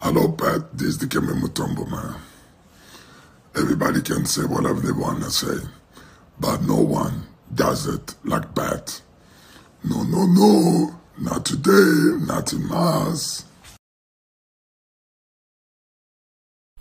I know, Pat, this the Kemi Mutombo, man. Everybody can say whatever they want to say, but no one does it like Pat. No, no, no, not today, not in Mars.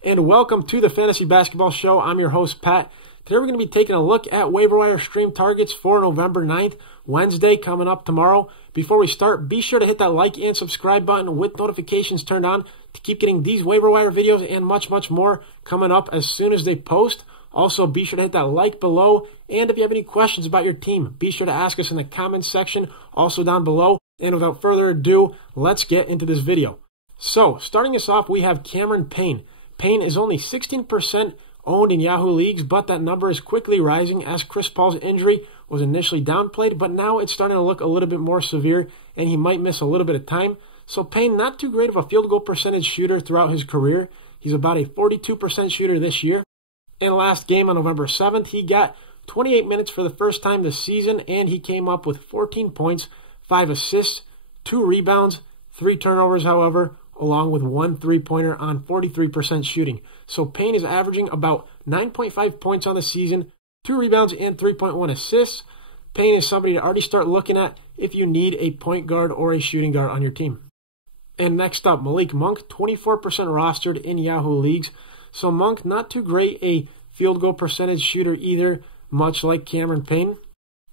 And welcome to the Fantasy Basketball Show. I'm your host, Pat. Today we're going to be taking a look at waiver wire stream targets for November 9th, Wednesday, coming up tomorrow. Before we start, be sure to hit that like and subscribe button with notifications turned on to keep getting these waiver wire videos and much, much more coming up as soon as they post. Also, be sure to hit that like below. And if you have any questions about your team, be sure to ask us in the comments section, also down below. And without further ado, let's get into this video. So, starting us off, we have Cameron Payne. Payne is only 16% owned in Yahoo leagues, but that number is quickly rising as Chris Paul's injury was initially downplayed, but now it's starting to look a little bit more severe, and he might miss a little bit of time. So Payne, not too great of a field goal percentage shooter throughout his career. He's about a 42% shooter this year. In last game on November 7th, he got 28 minutes for the first time this season, and he came up with 14 points, 5 assists, 2 rebounds, 3 turnovers, however, along with 1 three-pointer on 43% shooting. So Payne is averaging about 9.5 points on the season, 2 rebounds, and 3.1 assists. Payne is somebody to already start looking at if you need a point guard or a shooting guard on your team. And next up, Malik Monk, 24% rostered in Yahoo leagues. So Monk, not too great a field goal percentage shooter either, much like Cameron Payne.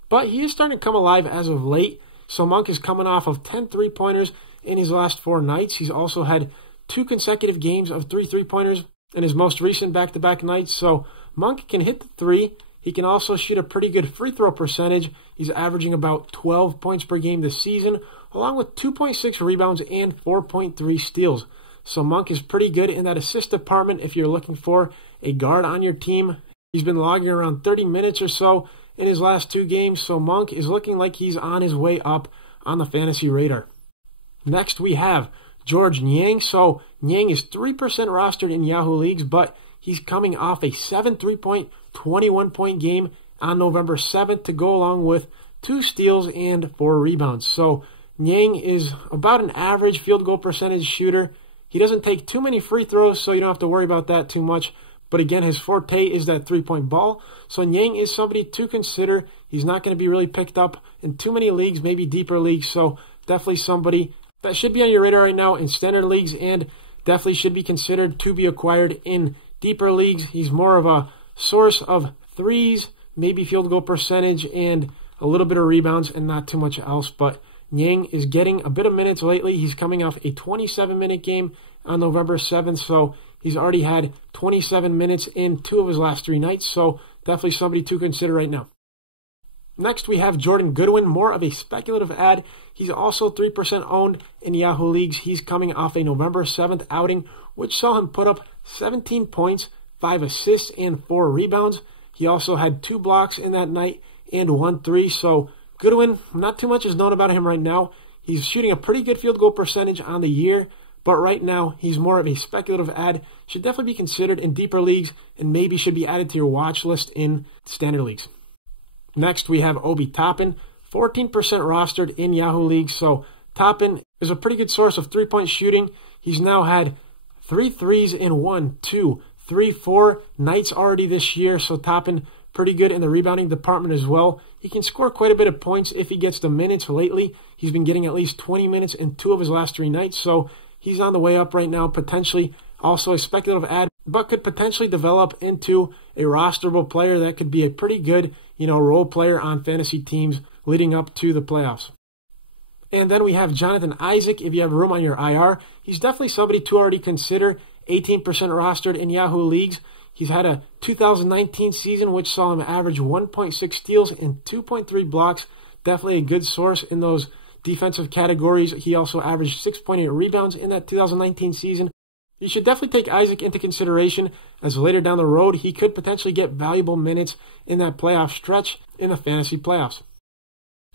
But he is starting to come alive as of late. So Monk is coming off of 10 three-pointers in his last 4 nights. He's also had 2 consecutive games of 3 three-pointers in his most recent back-to-back nights. So Monk can hit the 3. He can also shoot a pretty good free throw percentage. He's averaging about 12 points per game this season, along with 2.6 rebounds and 4.3 steals. So Monk is pretty good in that assist department if you're looking for a guard on your team. He's been logging around 30 minutes or so in his last 2 games, so Monk is looking like he's on his way up on the fantasy radar. Next, we have George Niang. So Niang is 3% rostered in Yahoo leagues, but he's coming off a 7 3-point, 21-point game on November 7th to go along with 2 steals and 4 rebounds. So Niang is about an average field goal percentage shooter. He doesn't take too many free throws, so you don't have to worry about that too much. But again, his forte is that 3-point ball. So Niang is somebody to consider. He's not going to be really picked up in too many leagues, maybe deeper leagues. So definitely somebody that should be on your radar right now in standard leagues and definitely should be considered to be acquired in deeper leagues. He's more of a source of threes, maybe field goal percentage, and a little bit of rebounds and not too much else. But Niang is getting a bit of minutes lately. He's coming off a 27-minute game on November 7th, so he's already had 27 minutes in 2 of his last 3 nights, so definitely somebody to consider right now. Next, we have Jordan Goodwin, more of a speculative ad. He's also 3% owned in Yahoo leagues. He's coming off a November 7th outing, which saw him put up 17 points, 5 assists, and 4 rebounds. He also had 2 blocks in that night and 1 3. So Goodwin, not too much is known about him right now. He's shooting a pretty good field goal percentage on the year, but right now he's more of a speculative ad. Should definitely be considered in deeper leagues and maybe should be added to your watch list in standard leagues. Next, we have Obi Toppin, 14% rostered in Yahoo leagues. So Toppin is a pretty good source of 3-point shooting. He's now had 3 threes in 1, 2, 3, 4 nights already this year. So Toppin pretty good in the rebounding department as well. He can score quite a bit of points if he gets the minutes lately. He's been getting at least 20 minutes in 2 of his last 3 nights. So he's on the way up right now, potentially also a speculative ad, but could potentially develop into a rosterable player that could be a pretty good, role player on fantasy teams leading up to the playoffs. And then we have Jonathan Isaac. If you have room on your IR, he's definitely somebody to already consider. 18% rostered in Yahoo leagues. He's had a 2019 season which saw him average 1.6 steals and 2.3 blocks. Definitely a good source in those defensive categories. He also averaged 6.8 rebounds in that 2019 season. You should definitely take Isaac into consideration as later down the road he could potentially get valuable minutes in that playoff stretch in the fantasy playoffs.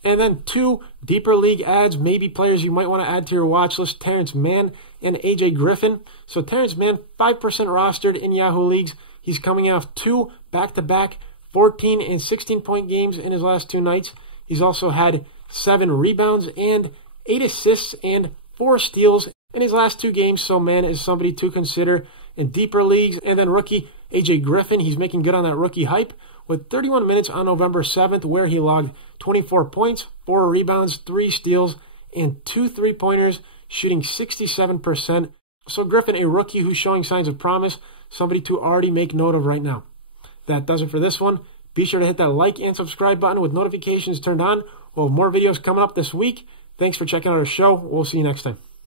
And then 2 deeper league ads, maybe players you might want to add to your watch list, Terrence Mann and AJ Griffin. So Terrence Mann, 5% rostered in Yahoo leagues. He's coming off 2 back-to-back 14 and 16-point games in his last 2 nights. He's also had 7 rebounds and 8 assists and 4 steals in his last 2 games, so man is somebody to consider in deeper leagues. And then rookie AJ Griffin, he's making good on that rookie hype with 31 minutes on November 7th, where he logged 24 points, 4 rebounds, 3 steals, and 2 3-pointers, shooting 67%. So Griffin, a rookie who's showing signs of promise, somebody to already make note of right now. That does it for this one. Be sure to hit that like and subscribe button with notifications turned on. We'll have more videos coming up this week. Thanks for checking out our show. We'll see you next time.